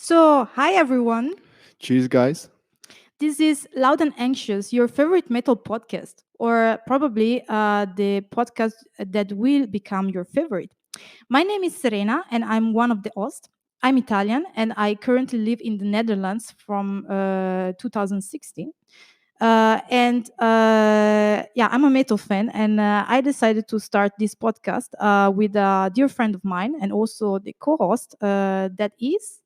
So, hi everyone. Cheers, guys. This is Loud and Anxious, your favorite metal podcast, or probably the podcast that will become your favorite. My name is Serena, and I'm one of the hosts. I'm Italian, and I currently live in the Netherlands from 2016. Yeah, I'm a metal fan, and I decided to start this podcast with a dear friend of mine and also the co host that is.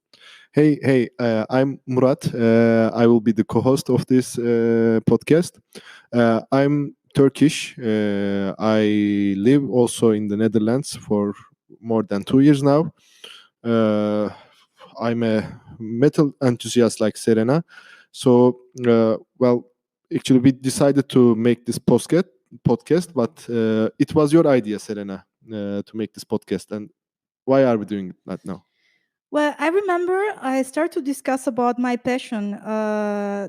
Hey, I'm Murat. I will be the co-host of this podcast. I'm Turkish. I live also in the Netherlands for more than 2 years now. Uh, I'm a metal enthusiast like Serena. So, actually, we decided to make this podcast, but it was your idea, Serena, to make this podcast. And why are we doing that now? Well, I remember I started to discuss about my passion, the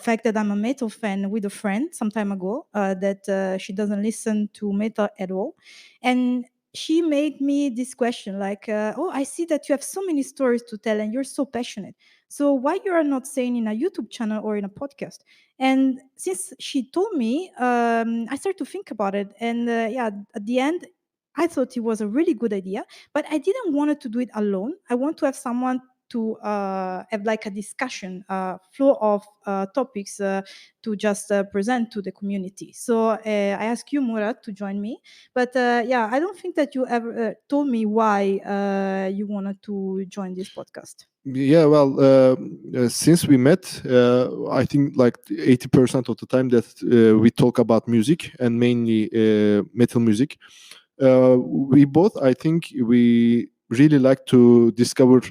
fact that I'm a metal fan with a friend some time ago, that she doesn't listen to metal at all. And she made me this question like, oh, I see that you have so many stories to tell and you're so passionate. So why you are not saying in a YouTube channel or in a podcast? And since she told me, I started to think about it. And yeah, at the end, I thought it was a really good idea, but I didn't want to do it alone. I want to have someone to have like a discussion flow of topics to just present to the community. So I ask you, Murat, to join me. But yeah, I don't think that you ever told me why you wanted to join this podcast. Yeah, well, since we met, I think like 80% of the time that we talk about music and mainly metal music. We both, I think, we really like to discover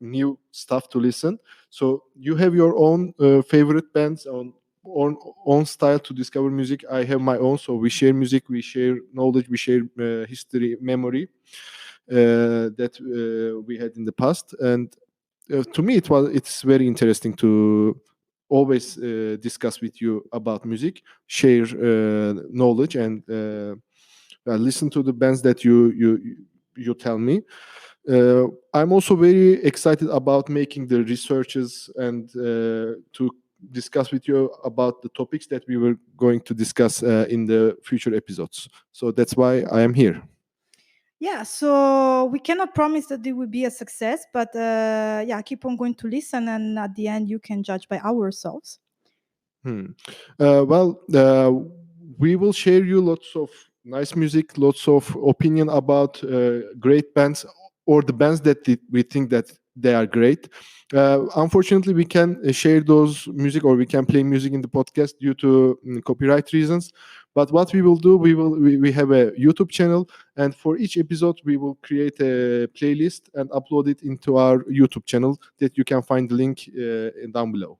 new stuff to listen. So you have your own favorite bands own style to discover music. I have my own. So we share music, we share knowledge, we share history, memory that we had in the past, and to me it's very interesting to always discuss with you about music, share knowledge, and listen to the bands that you tell me. I'm also very excited about making the researches and to discuss with you about the topics that we were going to discuss in the future episodes. So that's why I am here. Yeah, so we cannot promise that it will be a success, but yeah, keep on going to listen, and at the end, you can judge by ourselves. Hmm. We will share you lots of nice music, lots of opinion about great bands or the bands that we think that they are great. Unfortunately, we can share those music or we can play music in the podcast due to copyright reasons. But what we will do, we have a YouTube channel, and for each episode, we will create a playlist and upload it into our YouTube channel that you can find the link down below.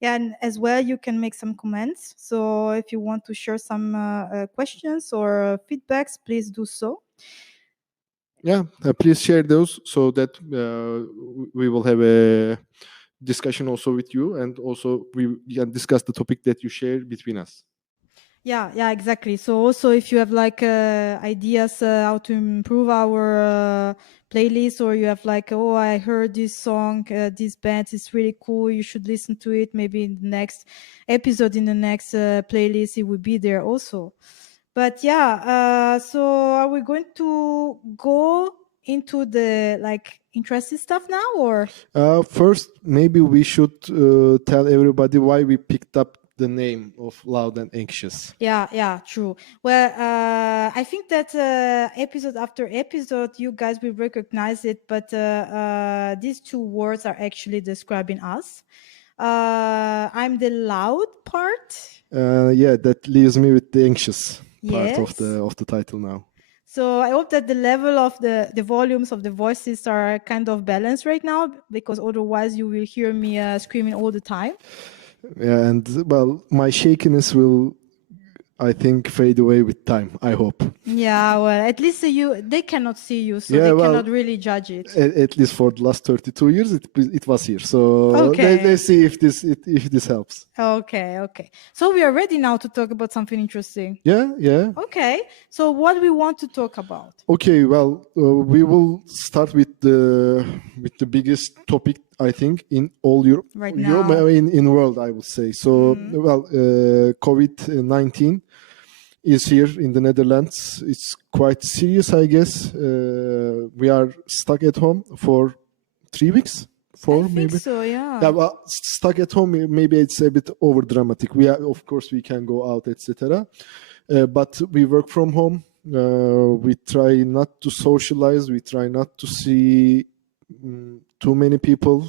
Yeah, and as well, you can make some comments. So if you want to share some questions or feedbacks, please do so. Yeah, please share those so that we will have a discussion also with you, and also we can discuss the topic that you share between us. Yeah, exactly. So also, if you have like ideas how to improve our playlist, or you have like, oh, I heard this song, this band is really cool, you should listen to it. Maybe in the next episode, in the next playlist, it will be there also. But yeah, so are we going to go into the like interesting stuff now, or? First, maybe we should tell everybody why we picked up the name of Loud and Anxious. Yeah, true. Well, I think that episode after episode, you guys will recognize it, but these two words are actually describing us. I'm the loud part. Yeah, that leaves me with the anxious part Yes. of the title now. So I hope that the level of the volumes of the voices are kind of balanced right now, because otherwise you will hear me screaming all the time. Yeah, and well, my shakiness will I think, fade away with time. I hope. Yeah, well, at least they cannot see you, so Yeah, they well, cannot really judge it. At least for the last 32 years, it was here. So Okay. let's see if this helps. Okay. So we are ready now to talk about something interesting. Yeah. Okay. So what we want to talk about? Okay, well, we will start with the biggest topic, I think, in all Europe. Right Europe, now. in world, I would say. So, well, COVID-19 is here in the Netherlands. It's quite serious, I guess. We are stuck at home for 3 weeks, four I think maybe. so, yeah. Yeah, well, stuck at home, maybe it's a bit over dramatic. Of course, we can go out, etc. But we work from home. We try not to socialize. We try not to see too many people.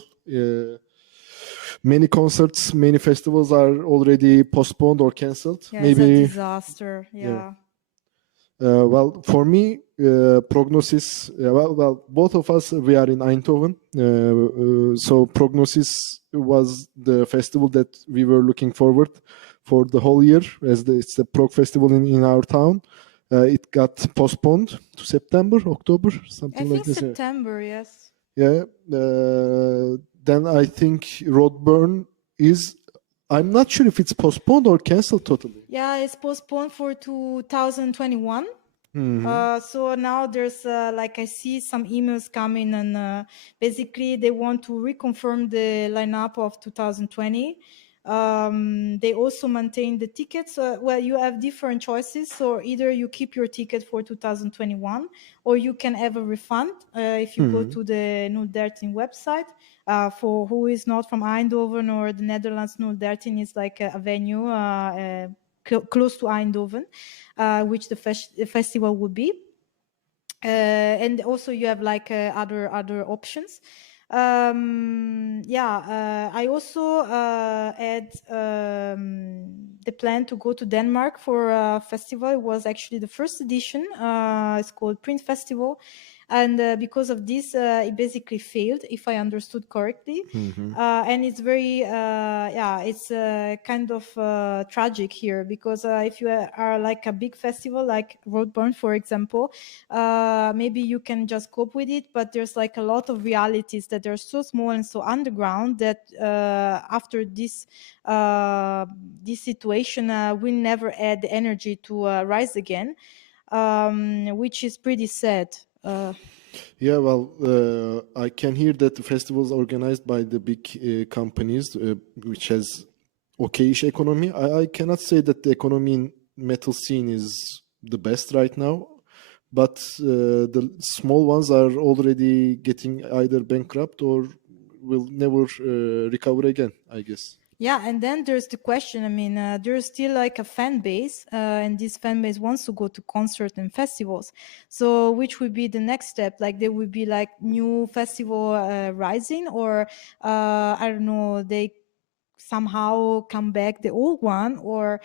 Many concerts, many festivals are already postponed or cancelled. Yeah, Maybe it's a disaster. Yeah. well, for me, Prognosis. Well, both of us we are in Eindhoven, so Prognosis was the festival that we were looking forward for the whole year, as it's the prog festival in our town. It got postponed to September, October, something like this. September, yes. Yeah. Then I think Roadburn is. I'm not sure if it's postponed or cancelled totally. Yeah, it's postponed for 2021. So now there's I see some emails coming, and basically they want to reconfirm the lineup of 2020. They also maintain the tickets. Well, you have different choices. So either you keep your ticket for 2021, or you can have a refund if you go to the 013 website. For who is not from Eindhoven or the Netherlands, 013 is like a venue close to Eindhoven, which the festival would be. And also you have other options. I also had the plan to go to Denmark for a festival. It was actually the first edition. It's called Print Festival. And because of this, it basically failed, if I understood correctly. And it's very, it's kind of tragic here, because if you are like a big festival, like Roadburn, for example, maybe you can just cope with it. But there's like a lot of realities that are so small and so underground that after this situation, we never had the energy to rise again, which is pretty sad. Yeah, well, I can hear that the festivals organized by the big companies, which has okayish economy. I cannot say that the economy in metal scene is the best right now, but the small ones are already getting either bankrupt or will never recover again, I guess. Yeah, and then there's the question. I mean, there's still like a fan base, and this fan base wants to go to concerts and festivals. So, which would be the next step? Like, there would be like new festival rising, or I don't know, they somehow come back the old one, or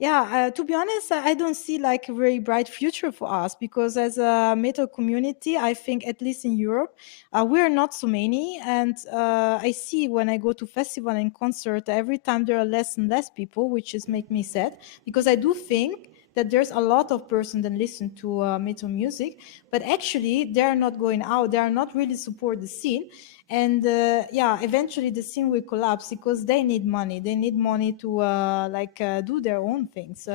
to be honest, I don't see like a very bright future for us, because as a metal community, I think at least in Europe, we're not so many. And I see when I go to festival and concert, every time there are less and less people, which is make me sad, because I do think that there's a lot of persons that listen to metal music, but actually they are not going out, they are not really support the scene. And eventually the scene will collapse, because they need money to do their own things.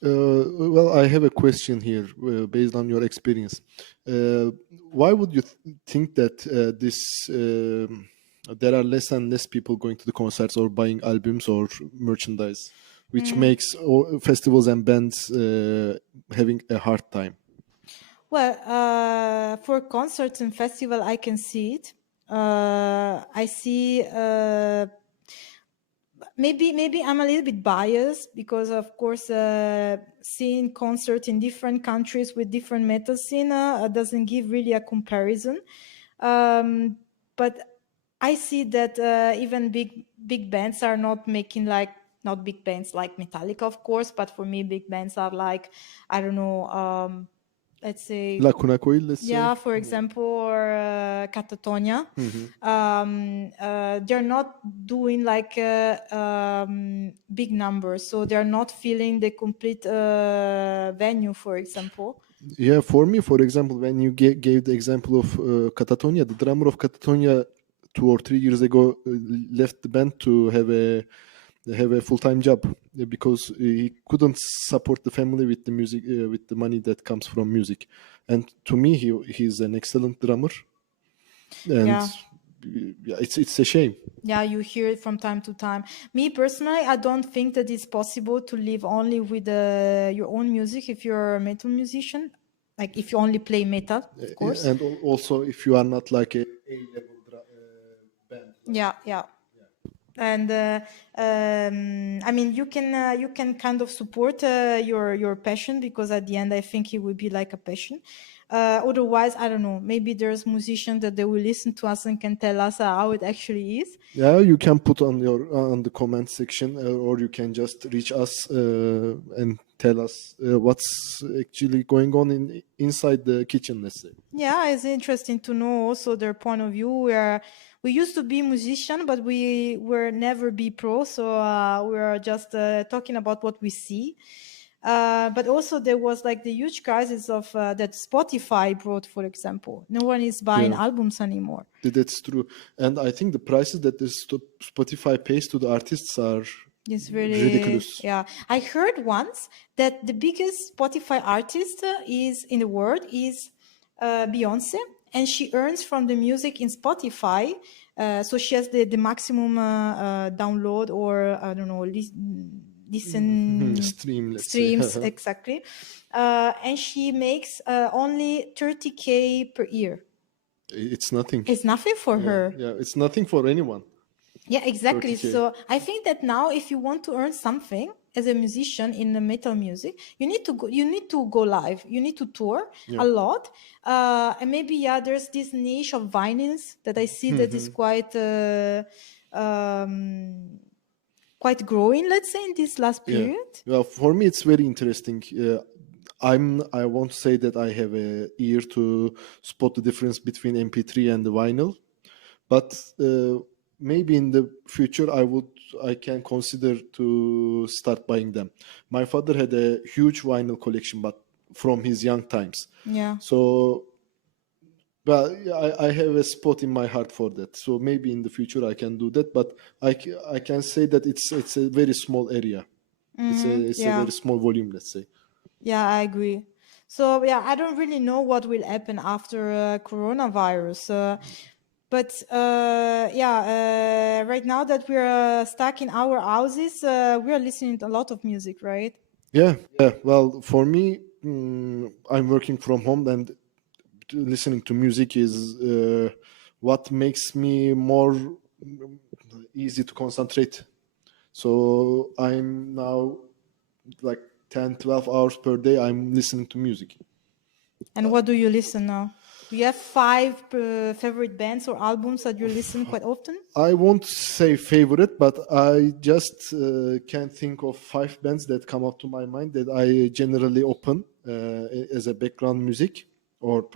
Well, I have a question here based on your experience. Why would you think that there are less and less people going to the concerts or buying albums or merchandise, which makes festivals and bands having a hard time? Well, for concerts and festival, I can see it. I see. Maybe I'm a little bit biased, because of course seeing concerts in different countries with different metal scene doesn't give really a comparison. But I see that even big bands are not making like, not big bands like Metallica, of course, but for me big bands are like, I don't know, let's say, La Cunacoil, let's yeah, say. for example, or Catatonia, they're not doing like big numbers, so they're not filling the complete venue, for example. Yeah, for me, for example, when you gave the example of Catatonia, the drummer of Catatonia 2 or 3 years ago left the band to have a full-time job because he couldn't support the family with the music, with the money that comes from music. And to me, he's an excellent drummer, and Yeah. yeah, it's a shame. Yeah, you hear it from time to time. Me personally, I don't think that it's possible to live only with your own music if you're a metal musician. Like if you only play metal, of course. And also, if you are not like a A-level band. Yeah, yeah. And I mean, you can kind of support your passion, because at the end, I think it would be like a passion. Otherwise, I don't know. Maybe there's musicians that they will listen to us and can tell us how it actually is. Yeah, you can put on the comment section, or you can just reach us and tell us what's actually going on inside the kitchen, let's say. Yeah, it's interesting to know also their point of view. We used to be musician, but we were never be pro. So we are just talking about what we see. But also there was like the huge crisis of that Spotify brought, for example. No one is buying albums anymore. That's true. And I think the prices that the Spotify pays to the artists are It's really ridiculous. Yeah, I heard once that the biggest Spotify artist is in the world is Beyonce, and she earns from the music in Spotify. So she has the maximum download, or I don't know, listen streams Say. exactly, and she makes only 30K per year. It's nothing. It's nothing for her. Yeah, it's nothing for anyone. Yeah, exactly. 30K. So I think that now, if you want to earn something as a musician in the metal music, you need to go live. You need to tour a lot. And maybe there's this niche of vinyls that I see that is quite growing, let's say, in this last period. Well, for me, it's very interesting. I won't say that I have a ear to spot the difference between MP3 and the vinyl, but maybe in the future I can consider to start buying them. My father had a huge vinyl collection, but from his young times. Yeah. So, well, I have a spot in my heart for that. So maybe in the future I can do that, but I can say that it's a very small area. It's a very small volume, let's say. Yeah, I agree. So I don't really know what will happen after coronavirus. But right now that we're stuck in our houses, we are listening to a lot of music, right? Yeah. Well, for me, I'm working from home, and listening to music is what makes me more easy to concentrate. So I'm now like 10, 12 hours per day, I'm listening to music. And what do you listen now? Do you have 5 favorite bands or albums that you listen quite often? I won't say favorite, but I just can think of 5 bands that come up to my mind that I generally open as a background music. Or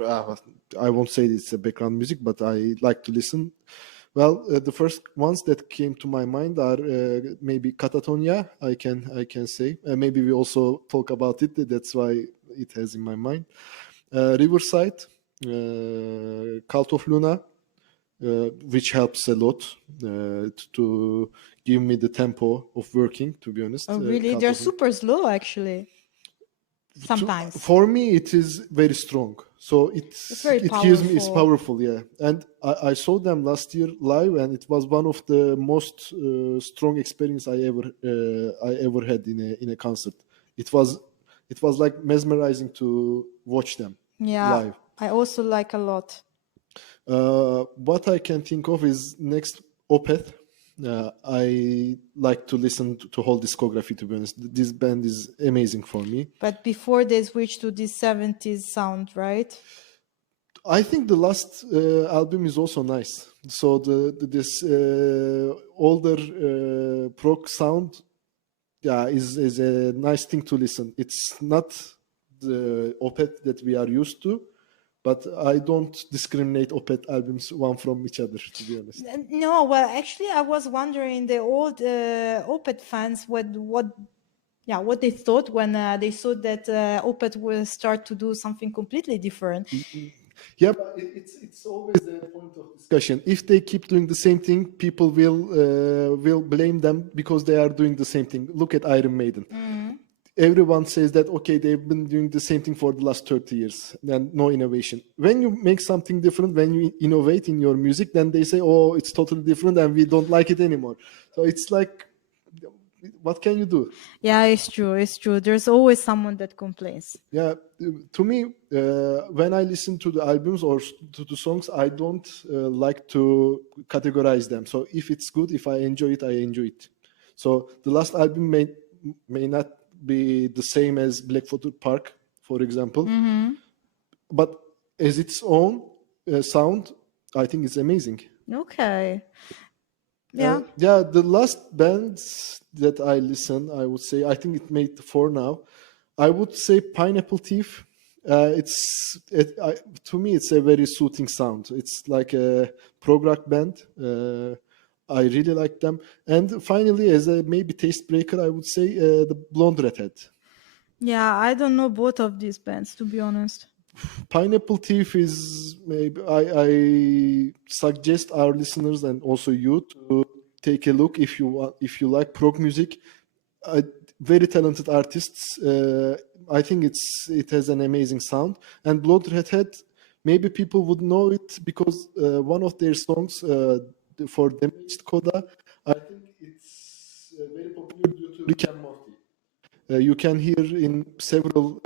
I won't say it's a background music, but I like to listen. Well, the first ones that came to my mind are maybe Catatonia. I can say maybe we also talk about it. That's why it has in my mind. Riverside, Cult of Luna, which helps a lot to give me the tempo of working. To be honest, oh really? They're super slow, actually. Sometimes for me it is very strong, so it gives me, it's powerful. Yeah, and I saw them last year live, and it was one of the most strong experience I ever had in a concert. It was like mesmerizing to watch them live. I also like a lot. What I can think of is next Opeth. I like to listen to whole discography, to be honest. This band is amazing for me. But before they switched to this 70s sound, right? I think the last album is also nice. So this older prog sound, is a nice thing to listen. It's not opeth that we are used to. But I don't discriminate opeth albums one from each other, to be honest. No, well, actually, I was wondering the old Opeth fans what they thought when they saw that Opeth will start to do something completely different. Yeah, but it's always a point of discussion. If they keep doing the same thing, people will blame them because they are doing the same thing. Look at Iron Maiden. Everyone says that, okay, they've been doing the same thing for the last 30 years and no innovation. When you make something different, when you innovate in your music, then they say, oh, it's totally different and we don't like it anymore. So it's like, what can you do? Yeah, it's true. It's true. There's always someone that complains. Yeah, to me, when I listen to the albums or to the songs, I don't like to categorize them. So if it's good, if I enjoy it, I enjoy it. So the last album may not be the same as Blackwater Park, for example, but as its own sound, I think it's amazing. Okay. Yeah. Yeah, the last bands that I listen, I would say, I think it made 4 now. I would say Pineapple Thief. To me, it's a very soothing sound. It's like a prog rock band. I really like them. And finally, as a maybe taste breaker, I would say the Blonde Redhead. Yeah, I don't know both of these bands, to be honest. Pineapple Thief is maybe I suggest our listeners and also you to take a look if you like prog music. Very talented artists. I think it has an amazing sound. And Blood Redhead, maybe people would know it because one of their songs for Damaged Coda, I think it's very popular due to Rick and Morty. You can hear in several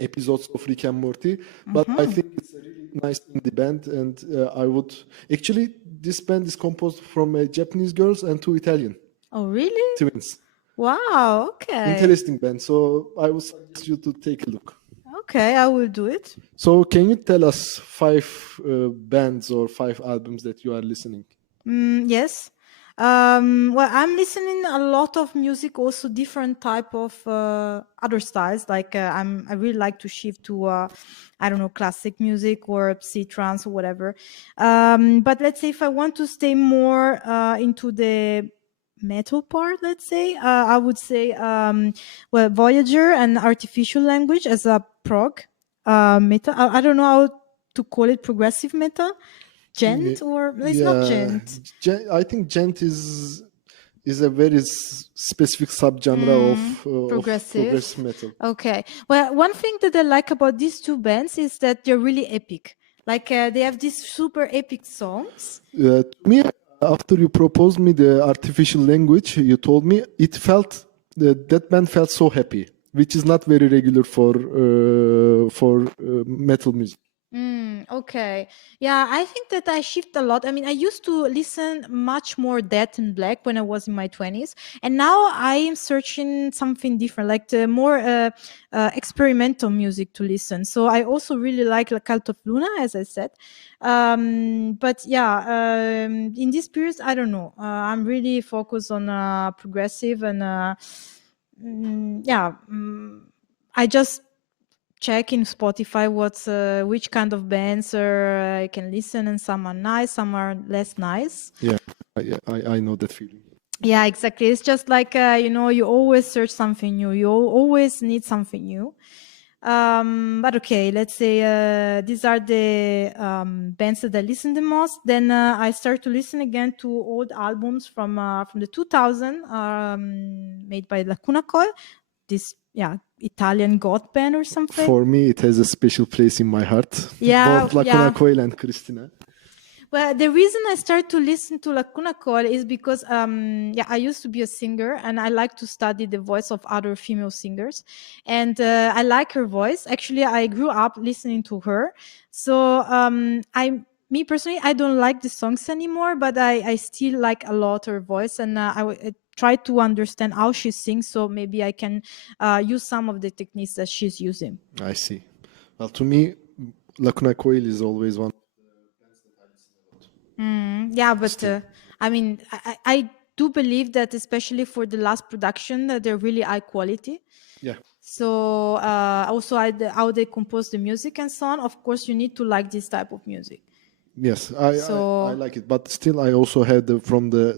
episodes of Rick and Morty, but I think it's a really nice indie band, and I would actually this band is composed from Japanese girls and 2 Italian. Oh, really? Twins. Wow. Okay. Interesting band. So I would suggest you to take a look. Okay, I will do it. So can you tell us 5 bands or 5 albums that you are listening? Yes. Well, I'm listening a lot of music, also different type of other styles. Like I really like to shift to I don't know, classic music or psytrance or whatever. But let's say if I want to stay more into the metal part, let's say I would say well, Voyager and Artificial Language as a prog metal. I don't know how to call it, progressive metal. Gent or it's not gent. I think gent is a very specific subgenre of progressive metal. Okay. Well, one thing that I like about these 2 bands is that they're really epic. Like they have these super epic songs. To me, after you proposed me the Artificial Language, you told me it felt that band felt so happy, which is not very regular for metal music. Okay. Yeah, I think that I shift a lot. I mean, I used to listen much more Death and Black when I was in my 20s. And now I am searching something different, like the more experimental music to listen. So I also really like La Cult of Luna, as I said. But yeah, in this period, I don't know. I'm really focused on progressive and I just check in Spotify which kind of bands I can listen, and some are nice, some are less nice. Yeah, I know that feeling. Yeah, exactly. It's just like you always search something new. You always need something new. But okay, let's say these are the bands that I listen the most. Then I start to listen again to old albums from the 2000 made by Lacuna Coil. This Italian goth band or something. For me, it has a special place in my heart. Yeah, both Lacuna Coil and Christina. Well, the reason I started to listen to Lacuna Coil is because I used to be a singer and I like to study the voice of other female singers, and I like her voice. Actually, I grew up listening to her, so me personally, I don't like the songs anymore, but I still like a lot her voice, and I try to understand how she sings, so maybe I can use some of the techniques that she's using. I see. Well, to me, Lacuna Coil is always one of the bands that I listen a lot. Yeah, but I mean, I do believe that especially for the last production, that they're really high quality. Yeah. So also how they compose the music and so on. Of course, you need to like this type of music. Yes, I like it, but still, I also had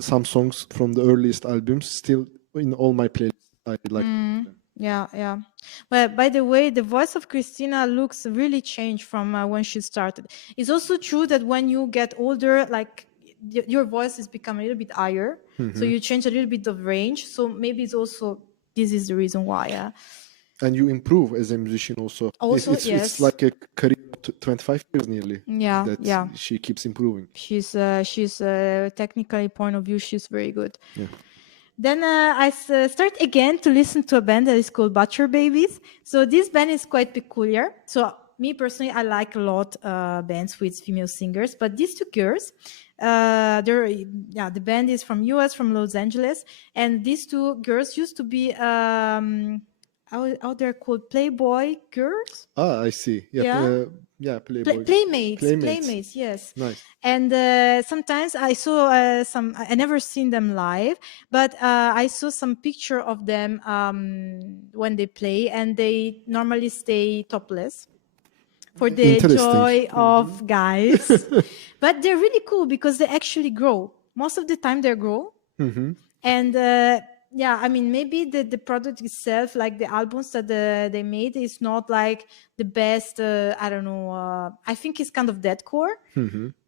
some songs from the earliest albums still in all my playlists. I like. Yeah. But by the way, the voice of Christina looks really changed from when she started. It's also true that when you get older, like your voice has become a little bit higher, so you change a little bit of range. So maybe it's also this is the reason why. And you improve as a musician also. Also, It's yes. like a career of 25 years nearly. Yeah, That yeah. she keeps improving. She's technically point of view, she's very good. Yeah. Then I start again to listen to a band that is called Butcher Babies. So this band is quite peculiar. So me personally, I like a lot bands with female singers, but these two girls, the band is from US, from Los Angeles, and these two girls used to be how they're called, Playboy girls. Ah, I see. Yeah, Playboy. Playmates, yes. Nice. And sometimes I saw I never seen them live, but I saw some picture of them when they play, and they normally stay topless for the Interesting. joy of guys. But they're really cool because they actually grow. Most of the time they grow. And I mean, maybe the product itself, like the albums that they made, is not like the best. I don't know. I think it's kind of deathcore,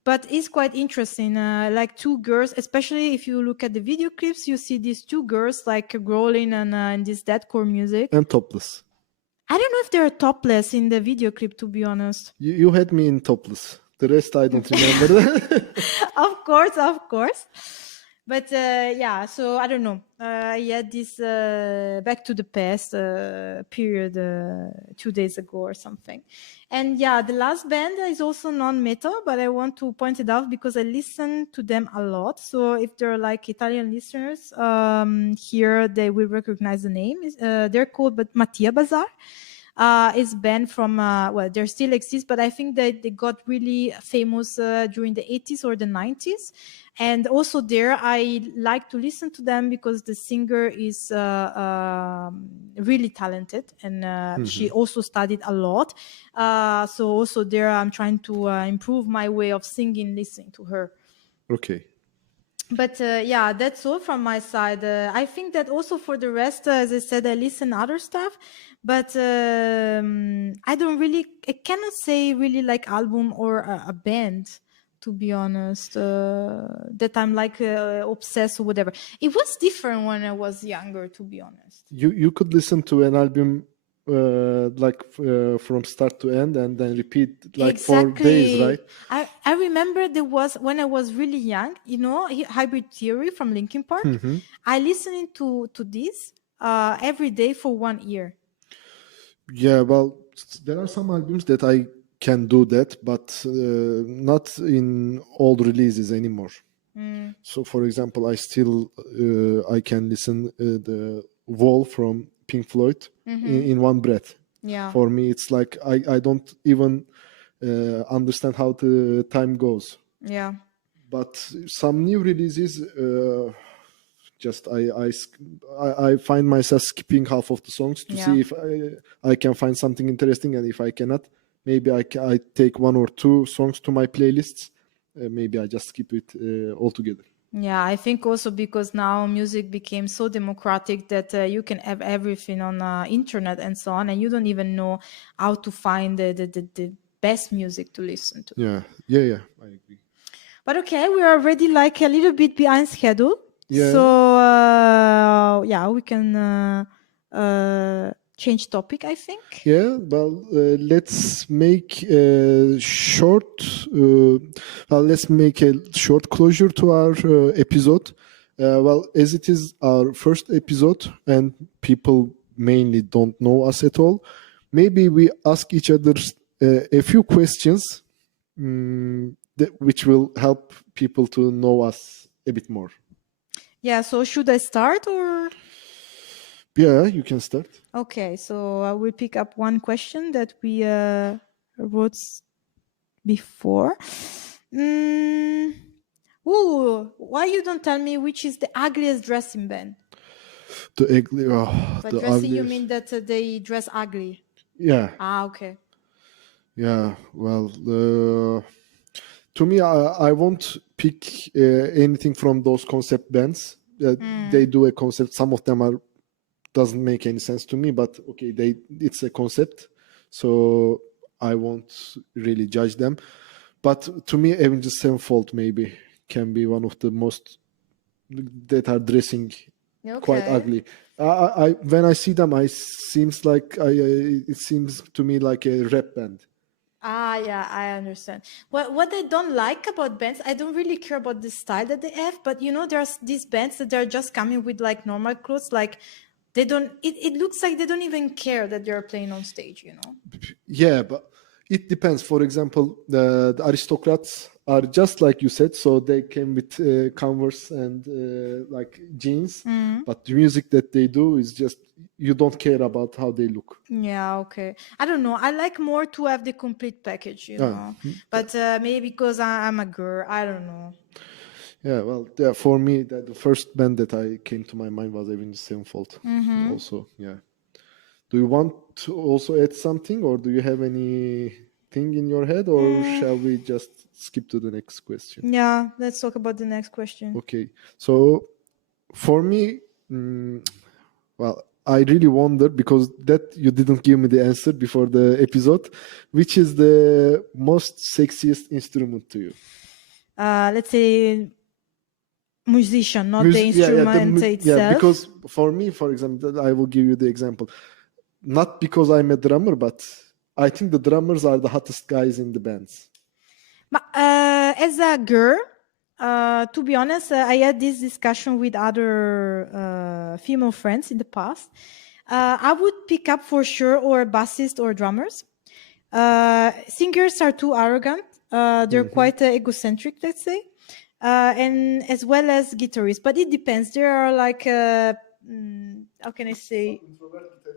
but it's quite interesting. Like two girls, especially if you look at the video clips, you see these two girls like growling and this deathcore music. And topless. I don't know if they're topless in the video clip, to be honest. You had me in topless. The rest I don't remember. Of course. But so I don't know. I had this back to the past period 2 days ago or something. And the last band is also non-metal, but I want to point it out because I listen to them a lot. So if they're like Italian listeners here, they will recognize the name. They're called Matia Bazar. Is band from they still exist, but I think that they got really famous during the 80s or the 90s. And also there I like to listen to them because the singer is really talented, and she also studied a lot. So also there I'm trying to improve my way of singing listening to her. Okay. But that's all from my side. I think that also for the rest, as I said, I listen other stuff, but I cannot say really like album or a band, to be honest, that I'm like obsessed or whatever. It was different when I was younger, to be honest. You could listen to an album from start to end and then repeat like for days, right? I remember there was, when I was really young, Hybrid Theory from Linkin Park. I listened to this every day for 1 year. Yeah, well, there are some albums that I can do that, but not in all releases anymore. So, for example, I can listen the Wall from Pink Floyd in one breath. Yeah. For me, it's like I don't even understand how the time goes. Yeah. But some new releases, just I find myself skipping half of the songs to see if I can find something interesting, and if I cannot, maybe I take one or two songs to my playlists. Maybe I just skip it altogether. Yeah, I think also because now music became so democratic that you can have everything on internet and so on, and you don't even know how to find the best music to listen to. Yeah, I agree. But okay, we are already like a little bit behind schedule. Yeah. So we can change topic, I think. Yeah, well, let's make a short. Let's make a short closure to our episode. Well, as it is our first episode and people mainly don't know us at all, maybe we ask each other a few questions which will help people to know us a bit more. Yeah, so should I start or? Yeah, you can start. Okay, so I will pick up one question that we wrote before. Why you don't tell me which is the ugliest dressing band? The ugly. Oh, But the dressing, you ugly. mean that they dress ugly? Yeah. Ah, okay. Yeah. Well, to me, I won't pick anything from those concept bands. They do a concept. Some of them are doesn't make any sense to me, but okay, it's a concept, so I won't really judge them. But to me, Avengers Sevenfold maybe can be one of the most that are dressing quite Okay. ugly. I when I see them, it seems to me like a rap band. Ah, yeah, I understand. What I don't like about bands, I don't really care about the style that they have, but there's these bands that are just coming with like normal clothes, like they don't. It looks like they don't even care that they're playing on stage. Yeah, but it depends. For example, the aristocrats are just like you said, so they came with Converse and like jeans. But the music that they do is just you don't care about how they look. Yeah, okay. I don't know. I like more to have the complete package. But maybe because I'm a girl, I don't know. Yeah, well, yeah, for me, the first band that I came to my mind was Avenged Sevenfold. Also, yeah. Do you want to also add something, or do you have anything in your head, or shall we just skip to the next question? Yeah, let's talk about the next question. Okay, so for me, well, I really wonder because that you didn't give me the answer before the episode. Which is the most sexiest instrument to you? Let's say musician, not the Yeah, instrument yeah. itself. Because for me, for example, I will give you the example. Not because I'm a drummer, but I think the drummers are the hottest guys in the bands. But as a girl, to be honest, I had this discussion with other female friends in the past. I would pick up for sure or bassist or drummers. Singers are too arrogant. They're quite egocentric, let's say, and as well as guitarists. But it depends. There are like, how can I say,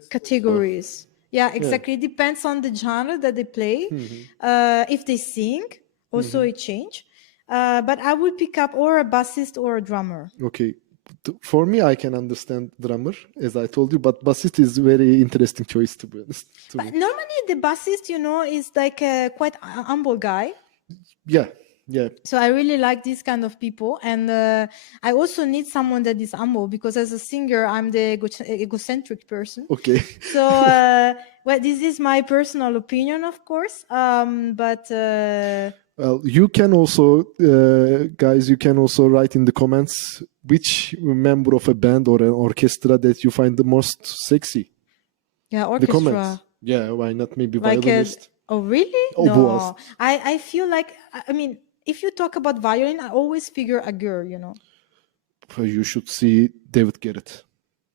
categories. Yeah, exactly. It depends on the genre that they play. If they sing, also it change. But I would pick up or a bassist or a drummer. Okay. For me, I can understand drummer, as I told you, but bassist is very interesting choice to be honest. To But me. normally the bassist, is like a quite humble guy. Yeah, yeah. So I really like these kind of people, and I also need someone that is humble because as a singer, I'm the egocentric person. Okay. So, well, this is my personal opinion, of course. But Well, you can also, guys, you can also write in the comments which member of a band or an orchestra that you find the most sexy. yeah, The comments. orchestra. Yeah, why not? Maybe Like, violinist. oh, really? Oh, boss. No, I feel like I mean, if you talk about violin, I always figure a girl. You should see David Garrett.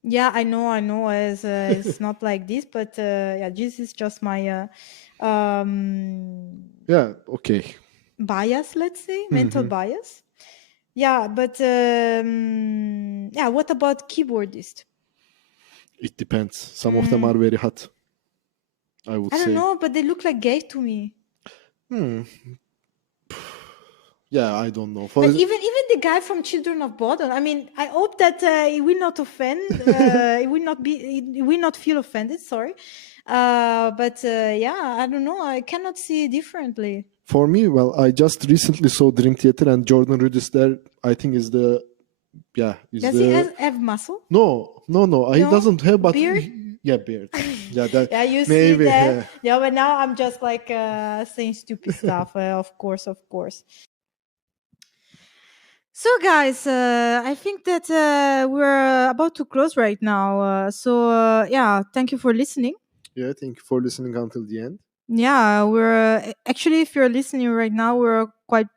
Yeah, I know. It's not like this, but yeah, this is just my Yeah, okay. bias, let's say, mental bias. Yeah, but yeah, what about keyboardist? It depends. Some of them are very hot, I would I don't say. know, but they look like gay to me. Yeah, I don't know. But even the guy from Children of Bodom, I mean, I hope that he will not offend. He will not feel offended. Sorry, but yeah, I don't know. I cannot see differently. For me, well, I just recently saw Dream Theater and Jordan Rudess there. I think is the Does he have muscle? No. He No? doesn't have, but Beard? yeah, beard. Yeah, that Yeah, you see maybe. that. Yeah. Yeah, but now I'm just like saying stupid stuff. Of course. So, guys, I think that we're about to close right now. So, yeah, thank you for listening. Yeah, thank you for listening until the end. Yeah, we're actually, if you're listening right now, we're quite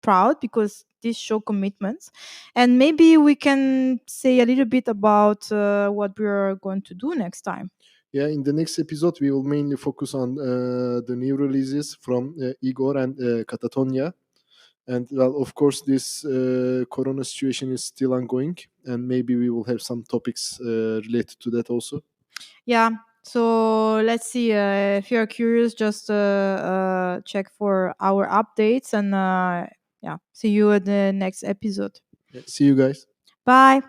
proud because this show commitments. And maybe we can say a little bit about what we're going to do next time. Yeah, in the next episode, we will mainly focus on the new releases from Igor and Katatonia. And well, of course, this corona situation is still ongoing, and maybe we will have some topics related to that also. Yeah. So let's see. If you're curious, just check for our updates and yeah, see you at the next episode. Yeah, see you guys. Bye.